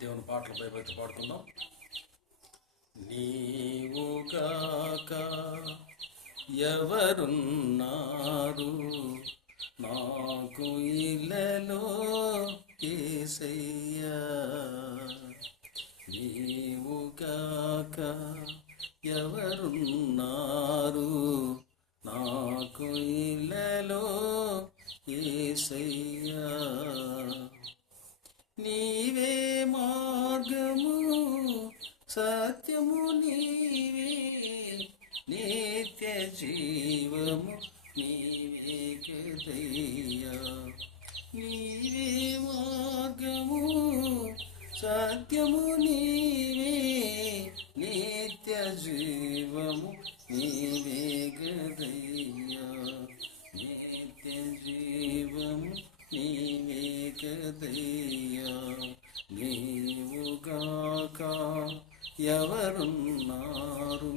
దేవుని పాటలు భయభక్తి పాడుకుందాం. నీవుగాక ఎవరున్నారు నాకు ఇలలో యేసయ్యా, నీవుగాక ఎవరున్నారు నాకు ఇలలో యేసయ్యా, నీవే మార్గము సత్యము, నీవే నిత్య జీవము, నీవే కదయ్యా, నీవే మార్గము సత్యము, నీవే నిత్య జీవము, నీవే కదయ్యా, నిత్య జీవము నీవే కదయ్యా, నీవుగాక ఎవరున్నారు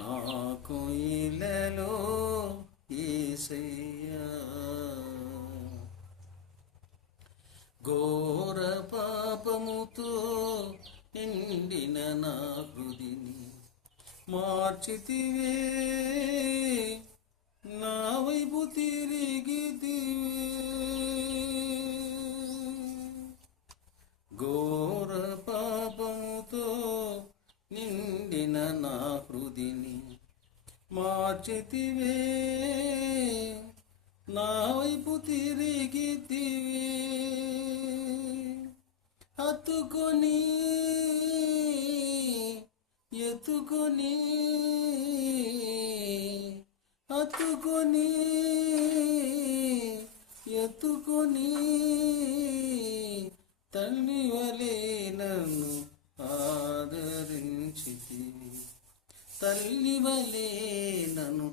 నాకు ఇలలో యేసయ్యా. ఘోర పాపముతో నిండిన నా హృదిని మార్చితివే, నా వైపు తిరిగితివే, ఘోర పాపముతో నిండిన నా హృదిని మార్చితివే, నా వైపు తిరిగితివే, హత్తుకొని ఎత్తుకొని హత్తుకొని ఎత్తుకొని తల్లి వలె నన్ను ఆదరించితివి, తల్లి వలె నన్ను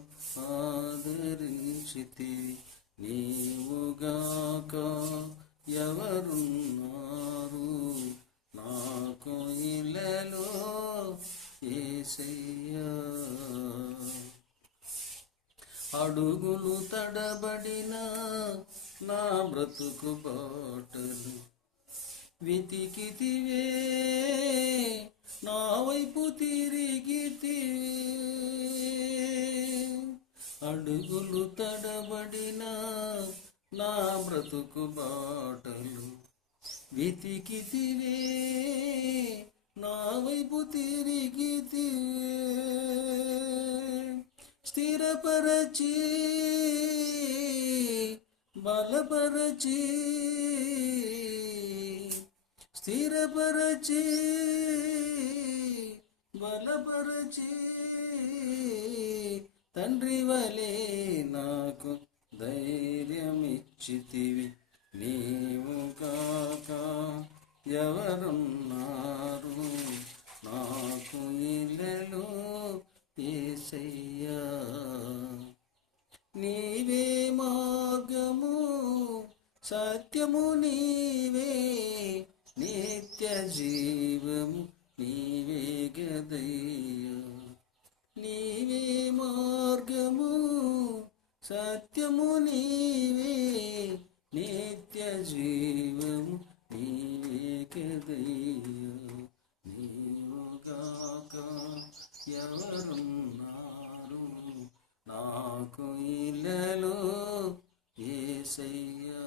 ఆదరించితివి, నీవుగాక ఎవరున్నారు నాకు ఇలలో యేసయ్యా. అడుగులు తడబడిన నా బ్రతుకు బాటలు వెతికితివే, నా వైపు తిరిగితివే, అడుగులు తడబడిన నా బ్రతుకు బాటలు వెతికితివే, నా వైపు తిరిగితివే, స్థిరపరచి బలపరచి స్థిరపరచి బలపరచి తండ్రి వలె నాకు ధైర్యమిచ్చితివి, నీవుగాక ఎవరున్నారు నాకు ఇలలో యేసయ్యా, నీవే మార్గము సత్యము, నీవే నిత్య జీవము, నీవే గదయ్యా, నీవే మార్గము సత్యము, నీవే నిత్య జీవము, నీవే గదయ్యా, నీవుగాక ఎవరున్నారు నాకు ఇలలో యేసయ్యా.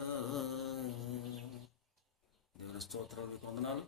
దేవుని స్తోత్రాలు, వందనాలు.